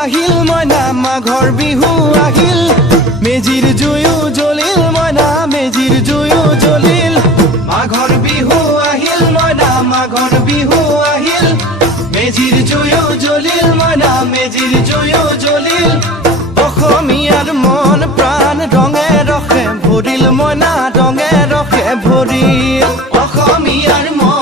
আহিল মইনা মাঘৰ বিহু আহিল মেজিৰ জুয়ো জ্বলিল মইনা মেজিৰ জুয়ো জ্বলিল মাঘৰ বিহু আহিল মইনা মাঘৰ বিহু আহিল মেজিৰ জুয়ো জ্বলিল মইনা মেজিৰ জুয়ো জ্বলিল অসমীয়াৰ মন প্ৰাণ ৰঙে ৰসে ভৰিল মইনা ৰঙে ৰসে ভৰিল অসমীয়াৰ মন